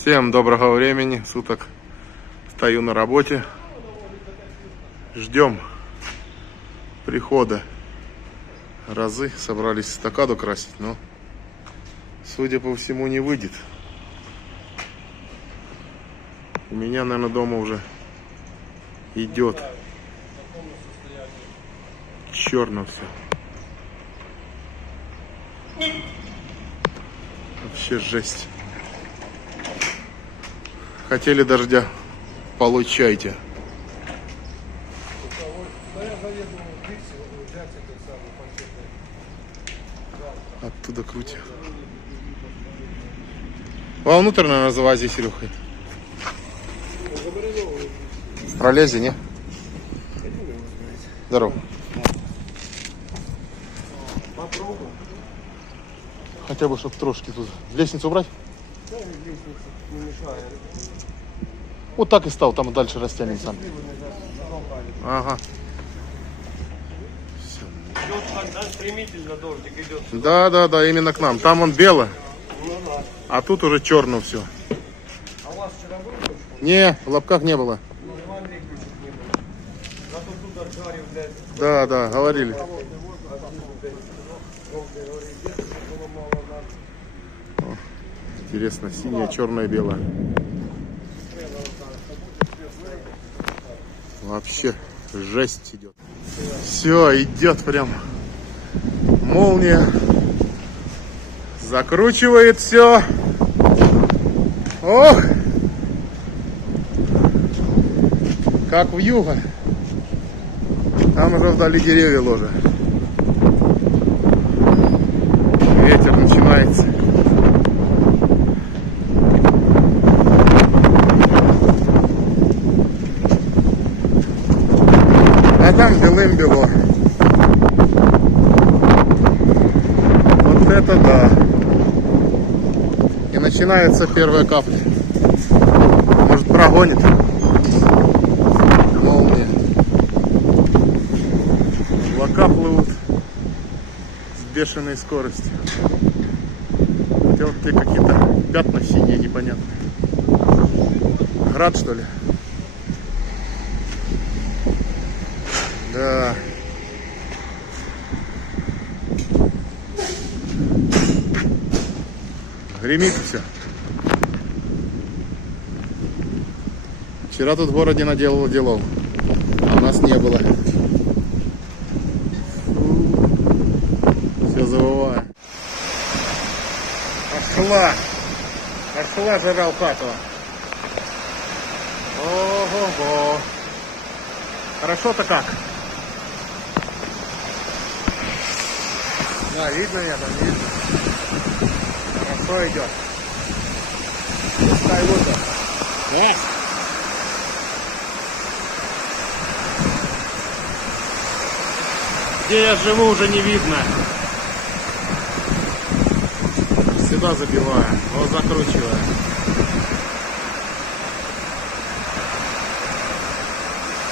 Всем доброго времени суток. Стою на работе. Ждем прихода Розы. Собрались эстакаду красить, но, судя по всему, не выйдет. У меня, наверное, дома уже идет. Черно все. Вообще жесть. Хотели дождя, получайте. Оттуда крути. Вовнутрь, наверное, завози, Серега. В пролезе, не? Здорово. Хотя бы, чтобы трошки тут. Лестницу убрать? Вот так и стал, там дальше растянем сам. Ага. Все. Стремительно дождик идет. Да, именно к нам. Там он бело, а тут уже черно все. А у вас вчера был дождь? Не, в Лобках не было. Ну, в Англии ключик не было. Зато тут отжарил, блядь. Да, говорили. О, интересно, синяя, черная, белая. Вообще жесть идет. Все, идет прям молния. Закручивает все. Ох! Как в юго. Там уже вдали деревья ложа. Ветер начинается. А там белым-бело. Вот это да. И начинается первая капля. Может, прогонит. Молния. Облака плывут с бешеной скоростью. Хотя вот те какие-то пятна синие непонятные. Град, что ли? Да. Гремит все. Вчера тут в городе наделал делов, а у нас не было. Все завывает. Пошла жара Алпатова. Ого-го. Хорошо-то как? Да, видно меня там, видно. Хорошо идет. Пускай лучше. Да. Где я живу, уже не видно. Сюда забиваю, вот закручиваю.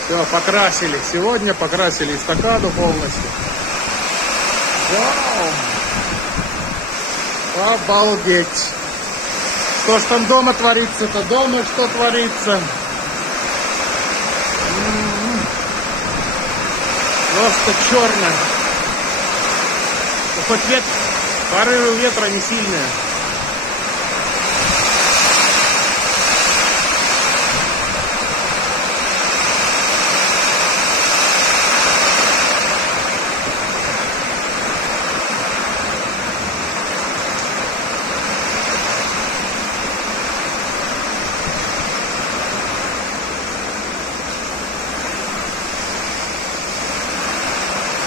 Все, покрасили. Сегодня покрасили эстакаду полностью. Вау! Обалдеть! Что ж там дома творится-то? Дома что творится? Просто черно. Хоть порывы ветра не сильные.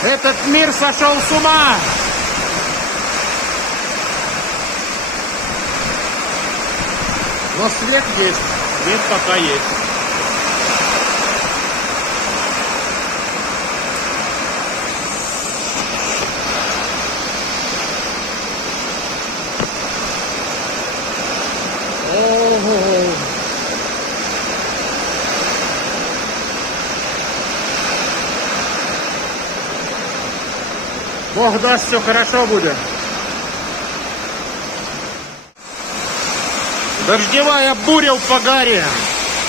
Этот мир сошел с ума! Но свет есть, свет пока есть. Ого! Бог даст, все хорошо будет. Дождевая буря в Погаре.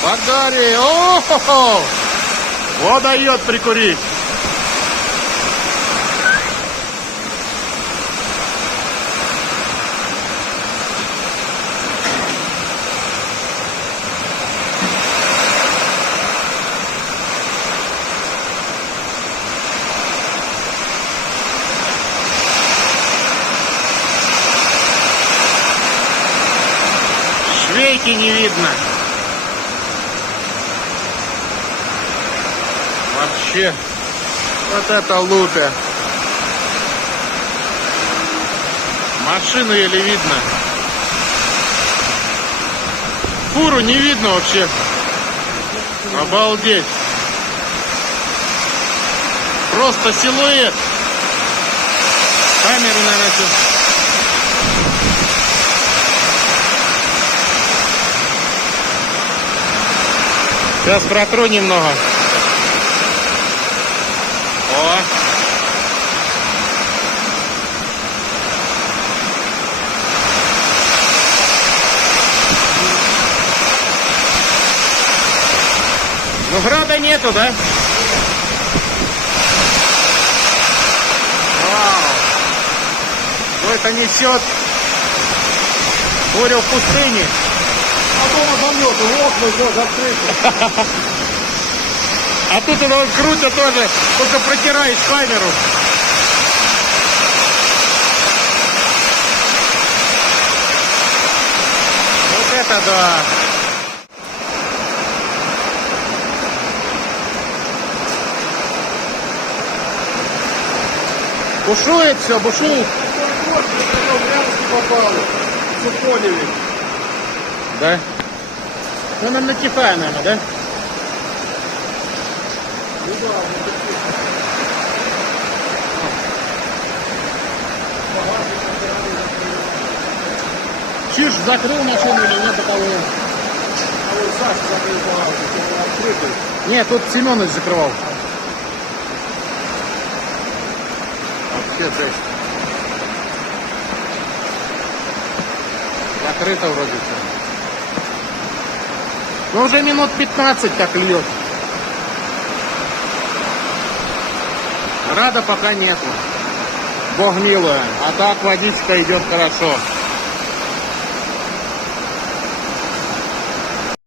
Погаре. О-хо-хо. Вот дает прикурить. Швейки не видно. Вообще, вот это лупя. Машину еле видно. Фуру не видно вообще. Обалдеть. Просто силуэт. Камеру, наверное, сейчас протру немного. О! Ну, града нету, да? Вау! Что это несет? Буря в пустыне. А дома заметы, окна вот открыты. А тут его круто тоже, только протираешь камеру. Вот это да. Бушует все, бушует. Попало. Все поняли. Да? Ну, нам натихает, наверное, да? Ну да, Чиж закрыл машину или нет такого? а вот Саша закрыл багажник, он открытый. Нет, тут Семенович закрывал. Вообще жесть. Закрыто вроде все. Ну уже минут 15 так льет. Рада пока нету. Бог милуя. А так водичка идет хорошо.